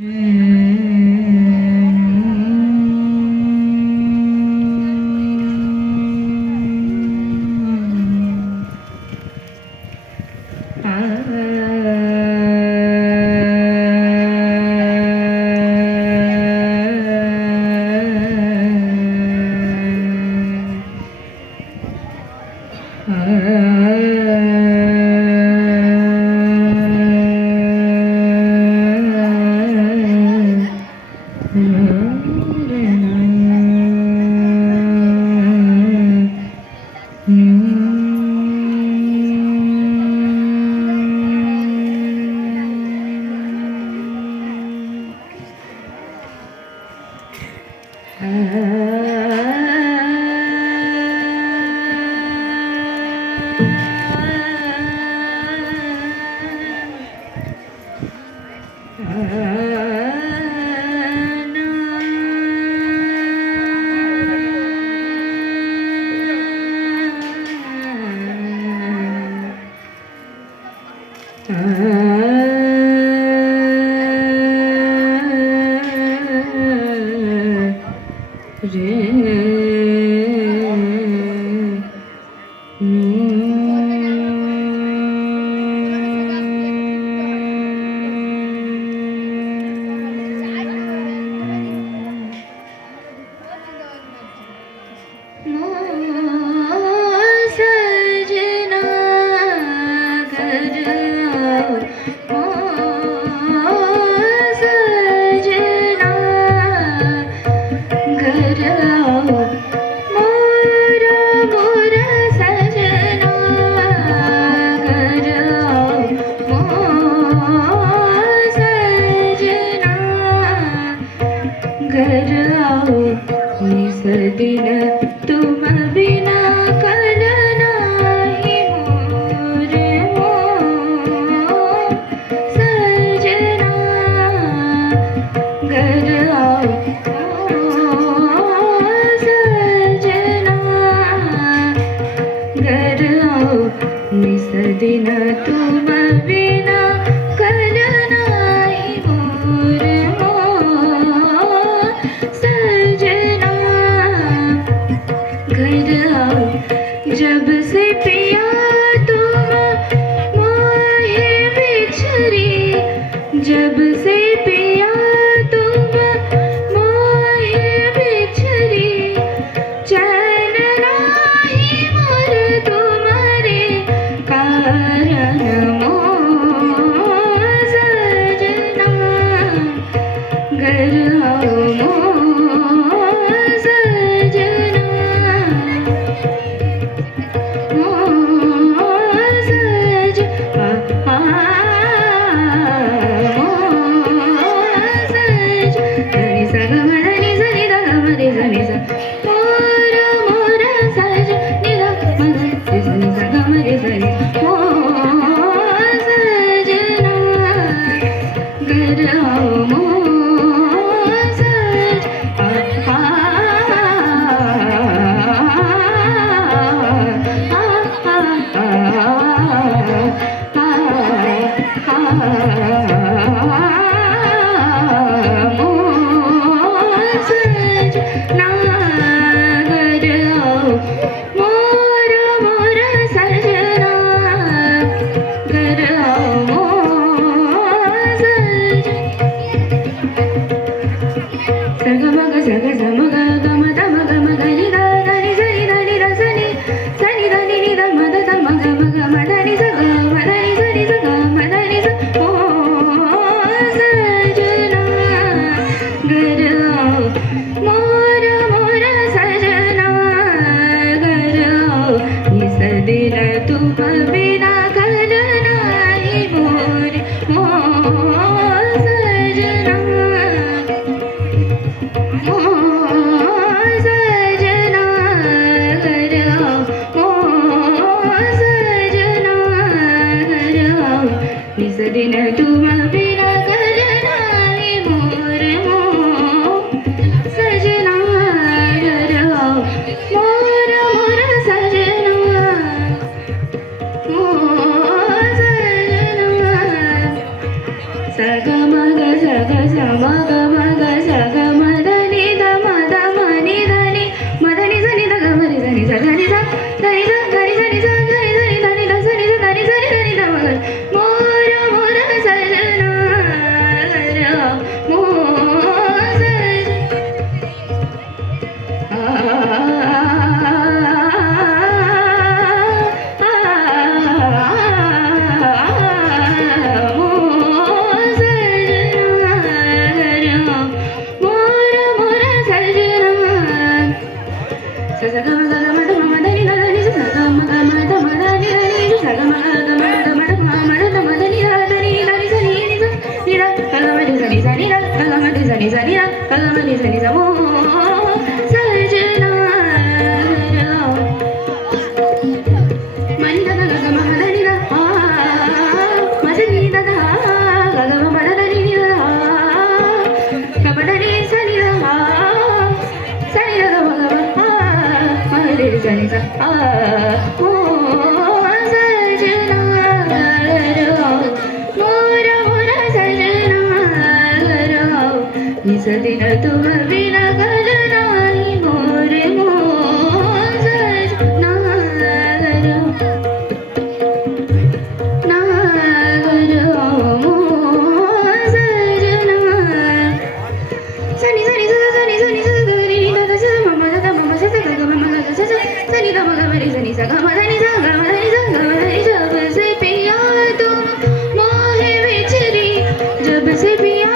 Oh रा गा मा रे सा नी सा नी रा गा मा रे सा नी सा मो सजना मनी दा गा गा मा दा नी रा मा सा नी दा गा गा गा मा दा नी रा गा मा दा नी सा नी रा सा नी रा गा मा मा रे सा नी सा ओ सजना मोरा मोरा सजना इस दिन तुम बिना घर नाही मोरे मोर सजना नागर मोर सजना सनी सनी सनी सनी सनी दा दा ममा दा ममा सा दा गा ममा दा सा सनी दा मगा मेरी सनी सा गा मा दा नी सा गा मा दा नी सा गा मा दा नी जब से पिया तुम मोहे बिछड़ी जब से पिया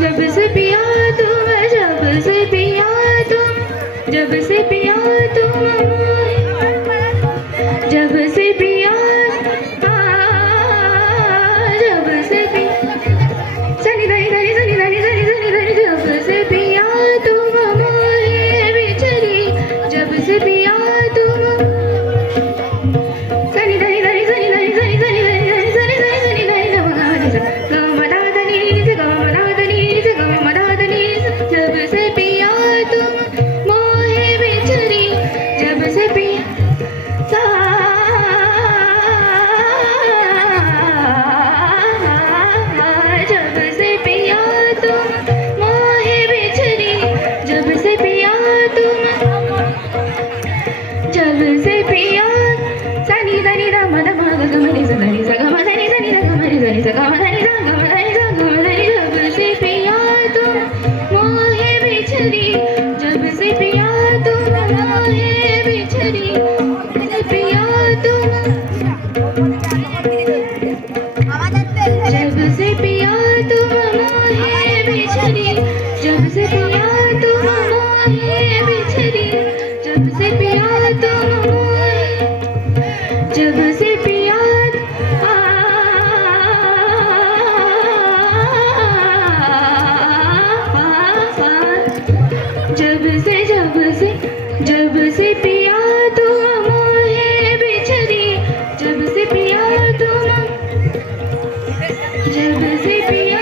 जब से पिया तुम जब से पिया तुम जब से पिया तुम जब से पिया जब से पिया सनी धनी धनी सनी धनी धनी धनी धनी जब से पिया तुम मोहे बिछड़ी जब से पिया तुम सनी धनी धनी सनी धनी सनी धनी धनी धनी सनी धनी सनी धनी गा मा दा धनी से गा मा दा धनी से गा मा दा धनी जब से पिया तुम मोहे बिछड़ी जब से पिया जब से पिया तुम मोहे बिछड़ी जब से पिया तुम जब से पिया सनी धनी रा मा दा मा गा गा मा रे सा धनी सा गा मा धनी धनी रा गा मा रे धनी सा गा मा धनी सा गा मा धनी सा गा मा धनी जब से पिया तुम मोहे बिछड़ी जब से पिया तुम मोहे बिछड़ी जब से पिया तुम जब से पिया तुम मोहे बिछड़ी जब से पिया तुम मोहे बिछड़ी जब से पिया तुम जब से पिया जब से पिया तुम मोहे बिछड़ी जब से पिया तुम जब से पिया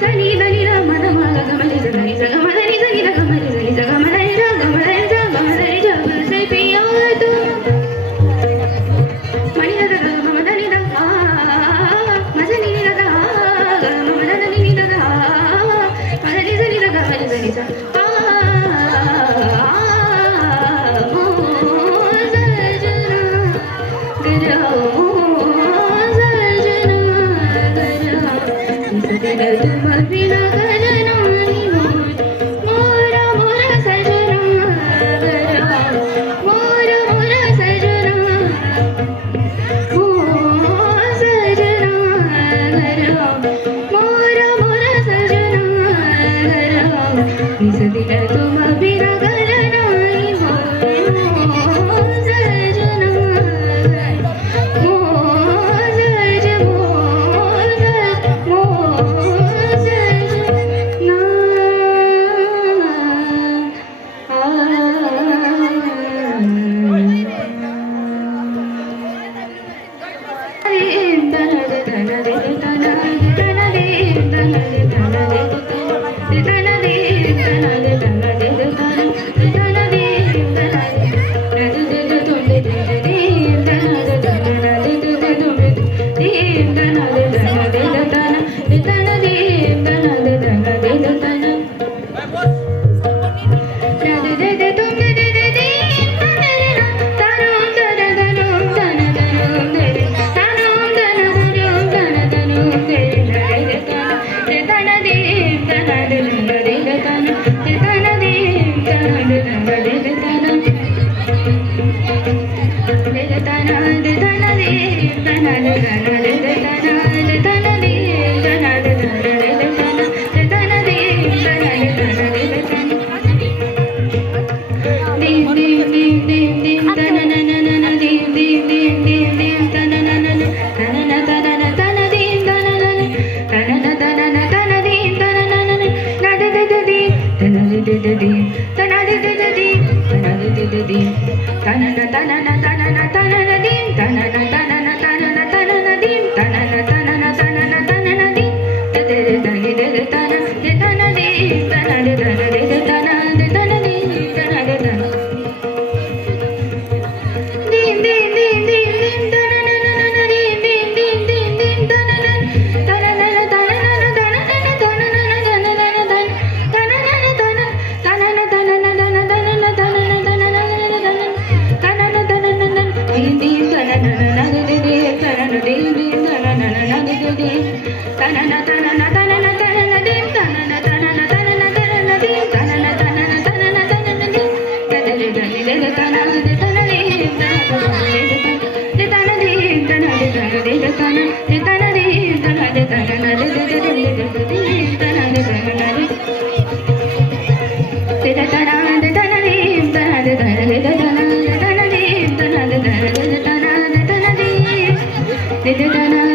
सनी धनी रा मा दा मा गा गा मा रे सा धनी सा गा मा धनी सनी रा गा मा रे सनी सा गा मा धनी रा गा मा धनी सा गा मा धनी जब से पिया Da